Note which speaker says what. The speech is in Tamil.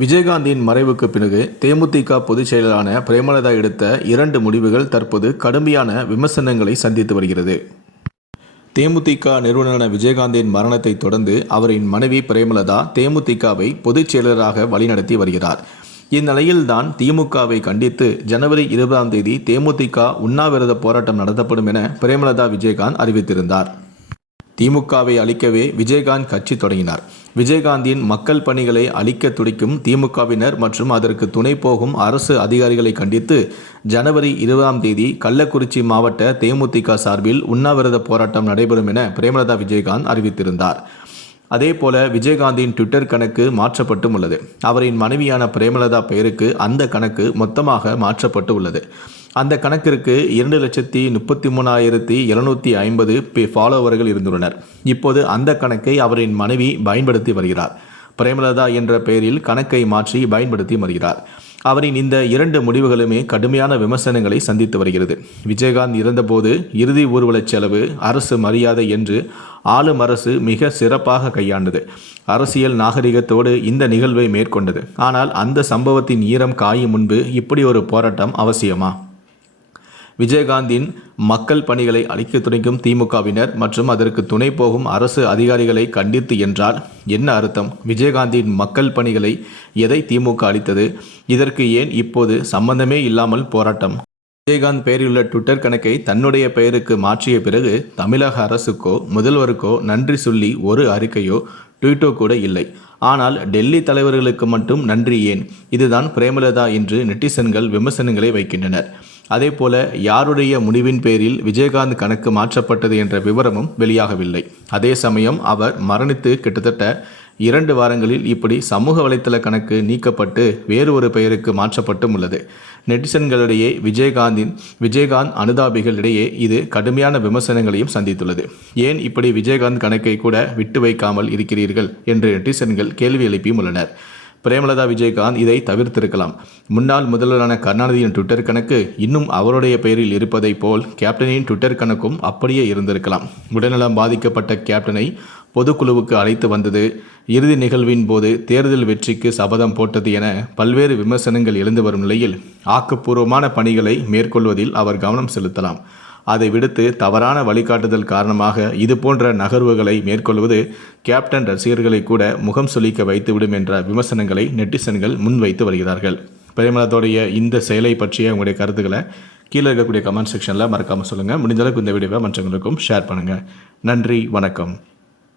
Speaker 1: விஜயகாந்தின் மறைவுக்கு பிறகு தேமுதிக பொதுச் செயலரான பிரேமலதா எடுத்த இரண்டு முடிவுகள் தற்போது கடுமையான விமர்சனங்களை சந்தித்து வருகிறது. தேமுதிக நிறுவனரான விஜயகாந்தின் மரணத்தை தொடர்ந்து அவரின் மனைவி பிரேமலதா தேமுதிகவை பொதுச் செயலராக வழிநடத்தி வருகிறார். இந்நிலையில்தான் திமுகவை கண்டித்து ஜனவரி இருபதாம் தேதி தேமுதிக உண்ணாவிரத போராட்டம் நடத்தப்படும் என பிரேமலதா விஜயகாந்த் அறிவித்திருந்தார். திமுகவை அழிக்கவே விஜயகாந்த் கட்சி தொடங்கினார். விஜயகாந்தின் மக்கள் பணிகளை அழிக்க துடிக்கும் திமுகவினர் மற்றும் அதற்கு துணை போகும் அரசு அதிகாரிகளை கண்டித்து ஜனவரி இருபதாம் தேதி கள்ளக்குறிச்சி மாவட்ட தேமுதிக சார்பில் உண்ணாவிரத போராட்டம் நடைபெறும் என பிரேமலதா விஜயகாந்த் அறிவித்திருந்தார். அதே போல விஜயகாந்தின் ட்விட்டர் கணக்கு மாற்றப்பட்டும் உள்ளது. அவரின் மனைவியான பிரேமலதா பெயருக்கு அந்த கணக்கு மொத்தமாக மாற்றப்பட்டு உள்ளது. அந்த கணக்கிற்கு இரண்டு லட்சத்தி முப்பத்தி மூணாயிரத்தி எழுநூற்றி ஐம்பது ஃபாலோவர்கள் இருந்துள்ளனர். இப்போது அந்த கணக்கை அவரின் மனைவி பயன்படுத்தி வருகிறார். பிரேமலதா என்ற பெயரில் கணக்கை மாற்றி பயன்படுத்தி வருகிறார். அவரின் இந்த இரண்டு முடிவுகளுமே கடுமையான விமர்சனங்களை சந்தித்து வருகிறது. விஜயகாந்த் இறந்தபோது இறுதி ஊர்வலச் செலவு அரசு மரியாதை என்று ஆளும் அரசு மிக சிறப்பாக கையாண்டது. அரசியல் நாகரிகத்தோடு இந்த நிகழ்வை மேற்கொண்டது. ஆனால் அந்த சம்பவத்தின் ஈரம் காயும் முன்பு இப்படி ஒரு போராட்டம் அவசியமா? விஜயகாந்தின் மக்கள் பணிகளை அளிக்கத் துணைக்கும் திமுகவினர் மற்றும் அதற்கு துணை போகும் அரசு அதிகாரிகளை கண்டித்து என்றால் என்ன அர்த்தம்? விஜயகாந்தின் மக்கள் பணிகளை எதை திமுக அளித்தது இதற்கு ஏன் இப்போது சம்பந்தமே இல்லாமல் போராட்டம்? விஜயகாந்த் பெயரிலுள்ள ட்விட்டர் கணக்கை தன்னுடைய பெயருக்கு மாற்றிய பிறகு தமிழக அரசுக்கோ முதல்வருக்கோ நன்றி சொல்லி ஒரு அறிக்கையோ ட்வீட்டோ கூட இல்லை. ஆனால் டெல்லி தலைவர்களுக்கு மட்டும் நன்றி ஏன்? இதுதான் பிரேமலதா என்று நெட்டிசன்கள் விமர்சனங்களை வைக்கின்றனர். அதே போல யாருடைய முடிவின் பேரில் விஜயகாந்த் கணக்கு மாற்றப்பட்டது என்ற விவரமும் வெளியாகவில்லை. அதே சமயம் அவர் மரணித்து கிட்டத்தட்ட இரண்டு வாரங்களில் இப்படி சமூக வலைத்தள கணக்கு நீக்கப்பட்டு வேறு ஒரு பெயருக்கு மாற்றப்பட்டும் உள்ளது. நெட்டிசன்களிடையே விஜயகாந்தின் விஜயகாந்த் அனுதாபிகளிடையே இது கடுமையான விமர்சனங்களையும் சந்தித்துள்ளது. ஏன் இப்படி விஜயகாந்த் கணக்கை கூட விட்டு வைக்காமல் இருக்கிறீர்கள்? என்று நெட்டிசன்கள் கேள்வி எழுப்பியும் உள்ளனர். பிரேமலதா விஜயகாந்த் இதை தவிர்த்திருக்கலாம். முன்னாள் முதல்வரான கருணாநிதியின் ட்விட்டர் கணக்கு இன்னும் அவருடைய பெயரில் இருப்பதைப் போல் கேப்டனின் ட்விட்டர் கணக்கும் அப்படியே இருந்திருக்கலாம். உடல்நலம் பாதிக்கப்பட்ட கேப்டனை பொதுக்குழுவுக்கு அழைத்து வந்தது இறுதி நிகழ்வின் போது தேர்தல் வெற்றிக்கு சபதம் போட்டது என பல்வேறு விமர்சனங்கள் எழுந்து வரும் நிலையில் ஆக்கப்பூர்வமான பணிகளை மேற்கொள்வதில் அவர் கவனம் செலுத்தலாம். அதை விடுத்து தவறான வழிகாட்டுதல் காரணமாக இது போன்ற நகர்வுகளை மேற்கொள்வது கேப்டன் ரசிகர்களை கூட முகம் சுளிக்க வைத்துவிடும் என்ற விமர்சனங்களை நெட்டிசன்கள் முன்வைத்து வருகிறார்கள். பிரேமலதோடைய இந்த செயலை பற்றிய உங்களுடைய கருத்துக்களை கீழே இருக்கக்கூடிய கமெண்ட் செக்ஷனில் மறக்காமல் சொல்லுங்கள் முடிஞ்சளவுக்கு இந்த வீடியோவை மற்றவங்களுக்கும் ஷேர் பண்ணுங்கள் நன்றி வணக்கம்.